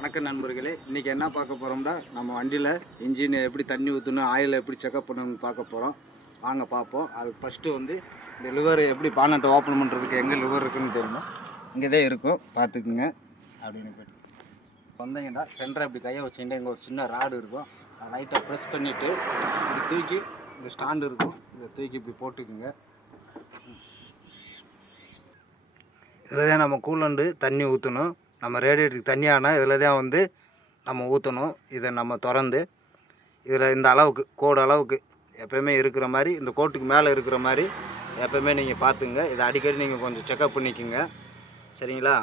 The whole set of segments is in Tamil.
வணக்கம் நண்பர்களே. இன்றைக்கி என்ன பார்க்க போகிறோம்னா நம்ம வண்டியில் இன்ஜின் எப்படி தண்ணி ஊற்றணும் ஆயில் எப்படி செக்அப் பண்ணணும்னு பார்க்க போகிறோம் வாங்க பார்ப்போம். அதுக்கு ஃபஸ்ட்டு வந்து இந்த லிவர் எப்படி பானட்டை ஓப்பன் பண்ணுறதுக்கு எங்கே லிவர் இருக்குன்னு தெரியுமா? இங்கே தான் இருக்கும். பார்த்துக்குங்க. அப்படின்னு போய்ட்டு. வந்தீங்கன்னா சென்டரை இப்படி கையை வச்சுக்கிட்டு இங்கே ஒரு சின்ன ராடு இருக்கும். அதை லைட்டாக ப்ரெஸ் பண்ணிவிட்டு இப்படி தூக்கி இந்த ஸ்டாண்டு இருக்கும். இதை தூக்கி இப்படி போட்டுக்குங்க. இதில் தான் நம்ம கூலண்டு தண்ணி ஊற்றணும் நம்ம ரேடியேட்டருக்கு தண்ணி ஆனால் இதில் தான் வந்து நம்ம ஊற்றணும் இதை நம்ம திறந்து இதில் இந்த அளவுக்கு கோடு அளவுக்கு எப்போயுமே இருக்கிற மாதிரி இந்த கோட்டுக்கு மேலே இருக்கிற மாதிரி எப்போயுமே நீங்கள் பார்த்துங்க இதை அடிக்கடி நீங்கள் கொஞ்சம் செக்கப் பண்ணிக்கோங்க. சரிங்களா?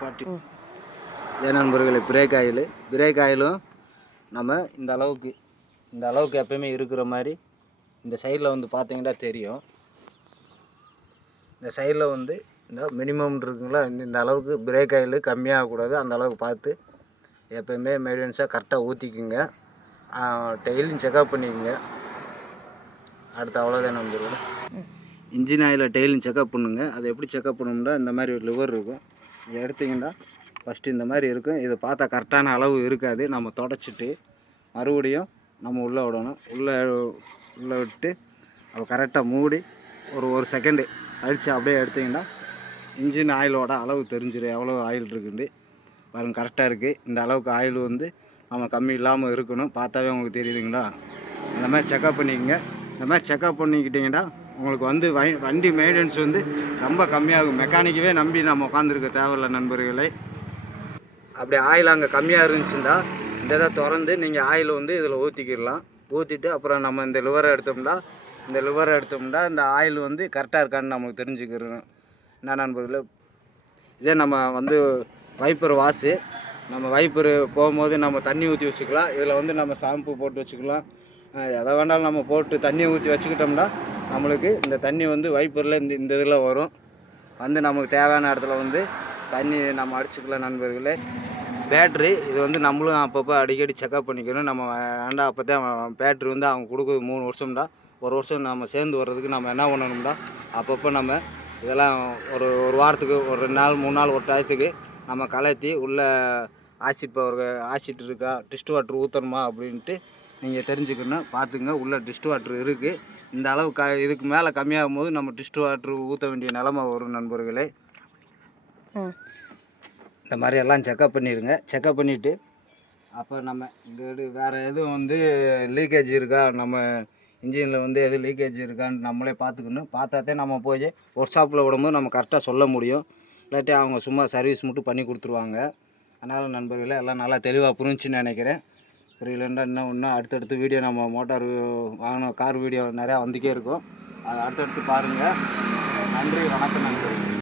பாட்டி ஏன் நண்பர்களே பிரேக் ஆயில். பிரேக் ஆயிலும் நம்ம இந்த அளவுக்கு இந்த அளவுக்கு எப்போயுமே இருக்கிற மாதிரி இந்த சைடில் வந்து பார்த்தீங்கன்னா தெரியும். இந்த சைடில் வந்து இந்த மினிமம் இருக்குங்களா? இந்த அளவுக்கு பிரேக் ஆயில் கம்மியாகக்கூடாது அந்த அளவுக்கு பார்த்து எப்போயுமே மெயின்டெனன்ஸாக கரெக்டாக ஊற்றிக்குங்க டெய்லியும் செக்அப் பண்ணிக்கோங்க. அடுத்து அவ்வளோதான் நம்புறோம் இன்ஜின் ஆயிலை டெய்லியும் செக்அப் பண்ணுங்க. அதை எப்படி செக்அப் பண்ணணும்னா இந்த மாதிரி ஒரு லிவர் இருக்கும். இதை எடுத்திங்கன்னா ஃபஸ்ட்டு இந்த மாதிரி இருக்கும். இதை பார்த்தா கரெக்டான அளவு இருக்காது. நம்ம தொடச்சிட்டு மறுபடியும் நம்ம உள்ளே விடணும். உள்ளே உள்ளே விட்டு அப்போ கரெக்டாக மூடி ஒரு ஒரு செகண்டு கழித்து அப்படியே எடுத்திங்கன்னா இன்ஜின் ஆயிலோட அளவு தெரிஞ்சிடும் எவ்வளோ ஆயில் இருக்குன்னு பாருங்கள் கரெக்டாக இருக்குது இந்த அளவுக்கு ஆயில் வந்து நம்ம கம்மி இல்லாமல் இருக்கணும். பார்த்தாவே உங்களுக்கு தெரியுதுங்களா? இந்த மாதிரி செக்கப் பண்ணிக்கங்க. இந்த மாதிரி செக்கப் பண்ணிக்கிட்டிங்கன்னா உங்களுக்கு வந்து வை வண்டி மெயின்டெனன்ஸ் வந்து ரொம்ப கம்மியாகும். மெக்கானிக்கவே நம்பி நம்ம உட்காந்துருக்க தேவையில்ல நண்பர்களே. அப்படி ஆயில் அங்கே கம்மியாக இருந்துச்சுன்னா இந்த இதை திறந்து நீங்கள் ஆயில் வந்து இதில் ஊற்றிக்கிடலாம் ஊற்றிட்டு அப்புறம் நம்ம இந்த லிவரை எடுத்தோம்னா இந்த லிவரை எடுத்தோம்னா இந்த ஆயில் வந்து கரெக்டாக இருக்கான்னு நமக்கு தெரிஞ்சுக்கிறோம் என்ன நண்பர்களே இதே நம்ம வந்து வைப்பர் வாசு நம்ம வைப்பர் போகும்போது நம்ம தண்ணி ஊற்றி வச்சுக்கலாம். இதில் வந்து நம்ம ஷாம்பு போட்டு வச்சுக்கலாம். எதை வேணாலும் நம்ம போட்டு தண்ணி ஊற்றி வச்சுக்கிட்டோம்னா நம்மளுக்கு இந்த தண்ணி வந்து வைப்பரில் இந்த இந்த இதில் வரும். வந்து நமக்கு தேவையான இடத்துல வந்து தண்ணி நம்ம அடிச்சுக்கலாம் நண்பர்களே. பேட்ரி இது வந்து நம்மளும் அப்பப்போ அடிக்கடி செக்அப் பண்ணிக்கணும். நம்ம வேண்டாம் அப்போ தான் பேட்ரி வந்து அவங்க கொடுக்குறது மூணு வருஷம்டா. ஒரு வருஷம் நம்ம சேர்ந்து வர்றதுக்கு நம்ம என்ன பண்ணணும்டா? அப்பப்போ நம்ம இதெல்லாம் ஒரு ஒரு வாரத்துக்கு ஒரு ரெண்டு நாள் மூணு நாள் ஒரு டயத்துக்கு நம்ம கலத்தி உள்ளே ஆசிட் பவர் ஆசிட் இருக்கா டிஸ்ட் வாட்டர் ஊற்றணுமா அப்படின்ட்டு நீங்கள் தெரிஞ்சுக்கணும். பார்த்துங்க உள்ளே டிஸ்ட் வாட்டர் இருக்குது இந்த அளவு க இதுக்கு மேலே கம்மியாகும் போது நம்ம டிஸ்ட் வாட்டர் ஊற்ற வேண்டிய நிலமை வரும் நண்பர்களே. இந்த மாதிரி எல்லாம் செக்அப் பண்ணிடுங்க செக்அப் பண்ணிவிட்டு அப்போ நம்ம இங்கே வேறு எதுவும் வந்து லீக்கேஜ் இருக்கா நம்ம இன்ஜினில் வந்து எது லீக்கேஜ் இருக்கான்னு நம்மளே பார்த்துக்கணும். பார்த்தாத்தே நம்ம போய் ஒர்க் ஷாப்பில் விடும்போது நம்ம கரெக்டாக சொல்ல முடியும். இல்லாட்டி அவங்க சும்மா சர்வீஸ் மட்டும் பண்ணி கொடுத்துருவாங்க. அதனால் நண்பர்களே எல்லாம் நல்லா தெளிவாக புரிஞ்சுன்னு நினைக்கிறேன். புரியலன்னா இன்னும் இன்னும் அடுத்தடுத்து வீடியோ நம்ம மோட்டார் வாங்கின கார் வீடியோ நிறையா வந்துக்கே இருக்கும். அதை அடுத்தடுத்து பாருங்கள் நன்றி வணக்கம் நண்பர்கள்.